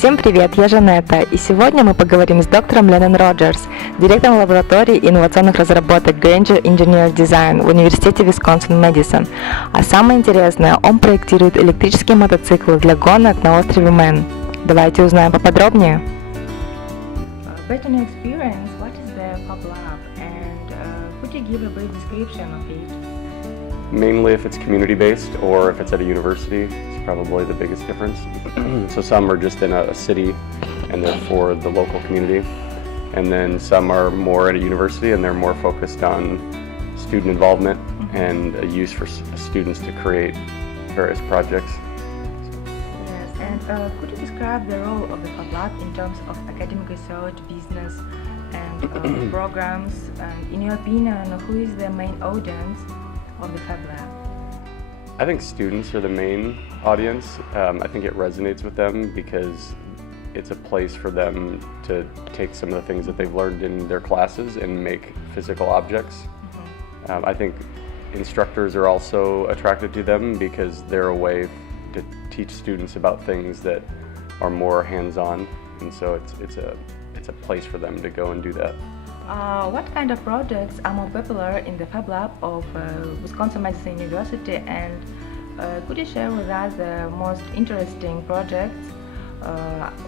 Всем привет, я Жанетта, и сегодня мы поговорим с доктором Леннон Роджерс, директором лаборатории инновационных разработок Grainger Engineering Design в Университете Висконсин-Madison. А самое интересное, он проектирует электрические мотоциклы для гонок на острове Мэн. Давайте узнаем поподробнее. Based on your experience, what is the Fab Lab, and could you give a brief description of it? Mainly if it's community-based or if it's at a university, it's probably the biggest difference. So some are just in a city and they're for the local community, and then some are more at a university and they're more focused on student involvement and a use for students to create various projects. Yes, and could you describe the role of the Fab Lab in terms of academic research, business, and programs? And in your opinion, who is the main audience of the Fab Lab? I think students are the main audience. I think it resonates with them because it's a place for them to take some of the things that they've learned in their classes and make physical objects. I think instructors are also attracted to them because they're a way to teach students about things that are more hands-on, and so it's a place for them to go and do that. What kind of projects are more popular in the Fab Lab of Wisconsin-Madison University, and could you share with us the most interesting projects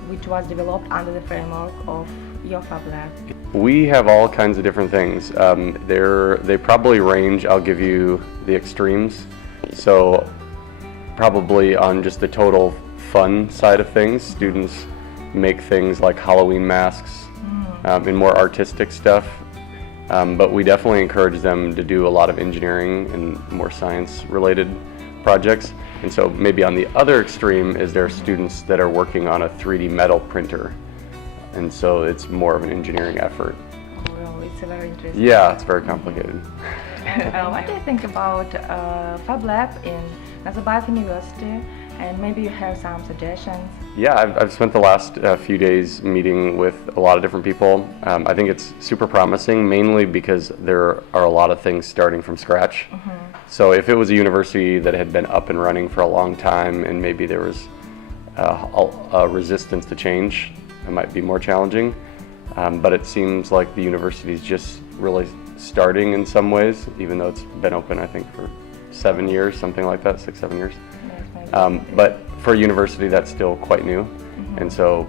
which was developed under the framework of your Fab Lab? We have all kinds of different things. They probably range, I'll give you the extremes. So probably on just the total fun side of things, students make things like Halloween masks, and more artistic stuff, but we definitely encourage them to do a lot of engineering and more science-related projects. And so maybe on the other extreme is there are students that are working on a 3D metal printer, and so it's more of an engineering effort. Oh, well, it's very interesting. Yeah, it's very complicated. What do you think about Fab Lab in Nazarbayev University, and maybe you have some suggestions? Yeah, I've spent the last few days meeting with a lot of different people. I think it's super promising, mainly because there are a lot of things starting from scratch. So if it was a university that had been up and running for a long time and maybe there was a resistance to change, it might be more challenging. But it seems like the university is just really starting in some ways, even though it's been open, I think, for 7 years, something like that, 6-7 years. But for a university, that's still quite new, and so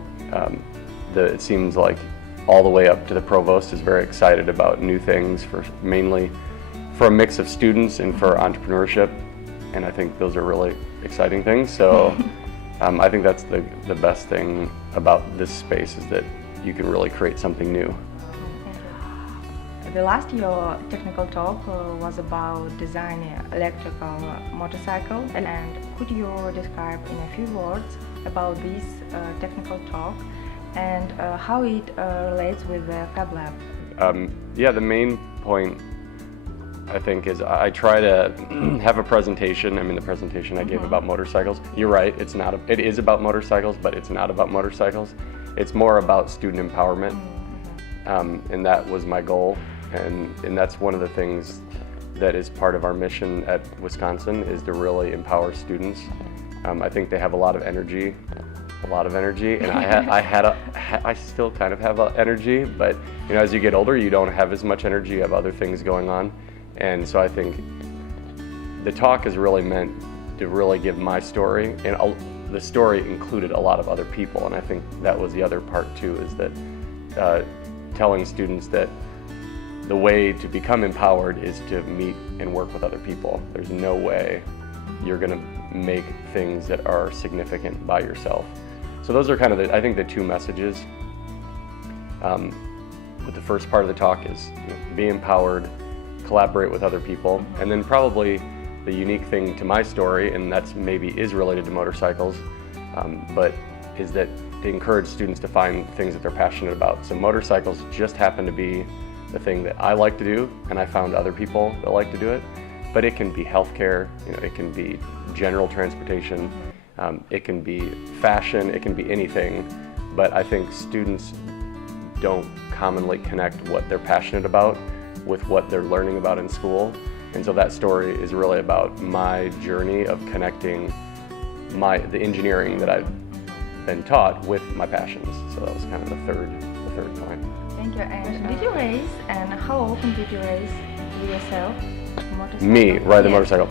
it seems like all the way up to the provost is very excited about new things, mainly for a mix of students and for entrepreneurship, and I think those are really exciting things. So I think that's the best thing about this space, is that you can really create something new. The last year technical talk was about designing electrical motorcycle, and could you describe in a few words about this technical talk and how it relates with the Fab Lab? Yeah, the main point I think is I try to have a presentation. I mean, the presentation I gave about motorcycles. You're right, it is about motorcycles, but it's not about motorcycles. It's more about student empowerment, and that was my goal. And that's one of the things that is part of our mission at Wisconsin, is to really empower students. I think they have a lot of energy, and I still kind of have energy, but you know, as you get older, you don't have as much energy. You have other things going on, and so I think the talk is really meant to really give my story, and the story included a lot of other people, and I think that was the other part too, is that telling students that the way to become empowered is to meet and work with other people. There's no way you're going to make things that are significant by yourself. So those are kind of I think the two messages. But the first part of the talk is, be empowered, collaborate with other people, and then probably the unique thing to my story, and that's maybe is related to motorcycles, but is that to encourage students to find things that they're passionate about. So motorcycles just happen to be the thing that I like to do, and I found other people that like to do it. But it can be healthcare, it can be general transportation, it can be fashion, it can be anything. But I think students don't commonly connect what they're passionate about with what they're learning about in school. And so that story is really about my journey of connecting the engineering that been taught with my passions. So that was kind of the third point. Thank you. And did you race, and how often did you race yourself? Motorcycle? Me, ride the Yes. motorcycle.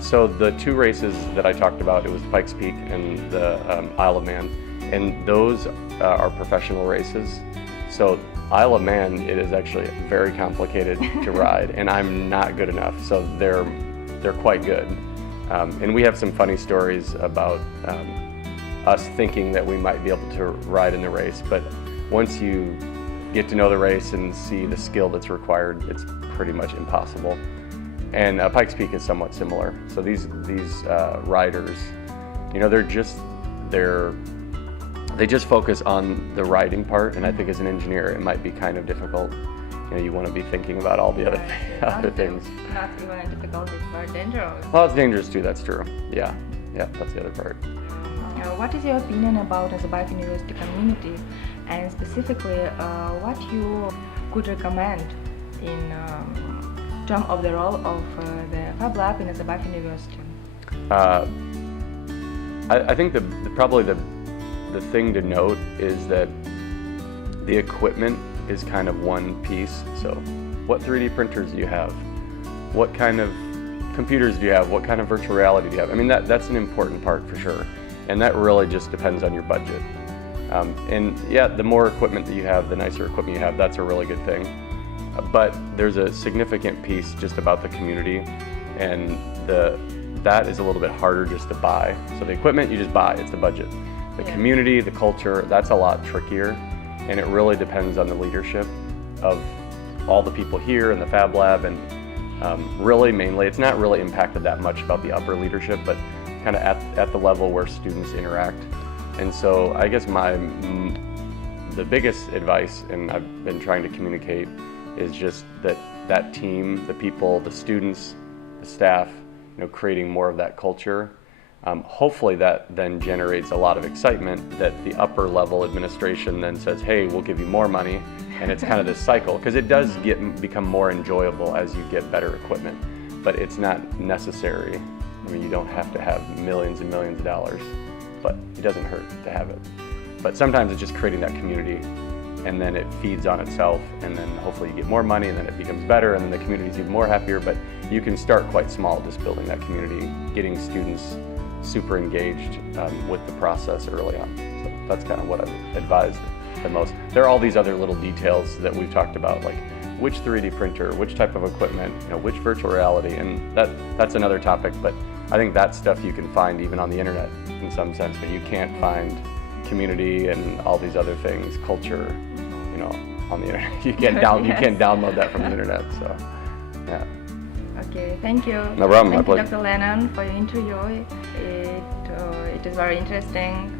So the two races that I talked about, it was Pikes Peak and the Isle of Man, and those are professional races. So Isle of Man, it is actually very complicated to ride, and I'm not good enough. So they're quite good, and we have some funny stories about us thinking that we might be able to ride in the race, but once you get to know the race and see the skill that's required, it's pretty much impossible. And Pikes Peak is somewhat similar. So these riders, you know, they just focus on the riding part, and I think as an engineer it might be kind of difficult. You know, you want to be thinking about all the other things. Not even difficult, it's very dangerous. Well, it's dangerous too, that's true. Yeah, that's the other part. What is your opinion about the Bike University community, and specifically what you could recommend in terms of the role of the Fab Lab in the Bike University? I think probably the thing to note is that the equipment is kind of one piece. So what 3D printers do you have? What kind of computers do you have? What kind of virtual reality do you have? I mean, that's an important part for sure. And that really just depends on your budget. And yeah, the more equipment that you have, the nicer equipment you have, that's a really good thing. But there's a significant piece just about the community, and that is a little bit harder just to buy. So the equipment you just buy, it's the budget. The community, the culture, that's a lot trickier, and it really depends on the leadership of all the people here in the Fab Lab, and really mainly, it's not really impacted that much about the upper leadership, but kind of at the level where students interact. And so I guess the biggest advice, and I've been trying to communicate, is just that team, the people, the students, the staff, you know, creating more of that culture. Hopefully that then generates a lot of excitement that the upper level administration then says, hey, we'll give you more money, and it's kind of this cycle, because it does become more enjoyable as you get better equipment, but it's not necessary. I mean, you don't have to have millions and millions of dollars, but it doesn't hurt to have it. But sometimes it's just creating that community, and then it feeds on itself, and then hopefully you get more money, and then it becomes better, and then the community's even more happier. But you can start quite small, just building that community, getting students super engaged with the process early on. So that's kind of what I've advised the most. There are all these other little details that we've talked about, like which 3D printer, which type of equipment, you know, which virtual reality, and that's another topic. But I think that stuff you can find even on the internet in some sense, but you can't find community and all these other things, culture, you know, on the internet. You can't download that from the internet. So, yeah. Okay, thank you. No problem. Thank you, Dr. Lennon, for your interview. It is very interesting.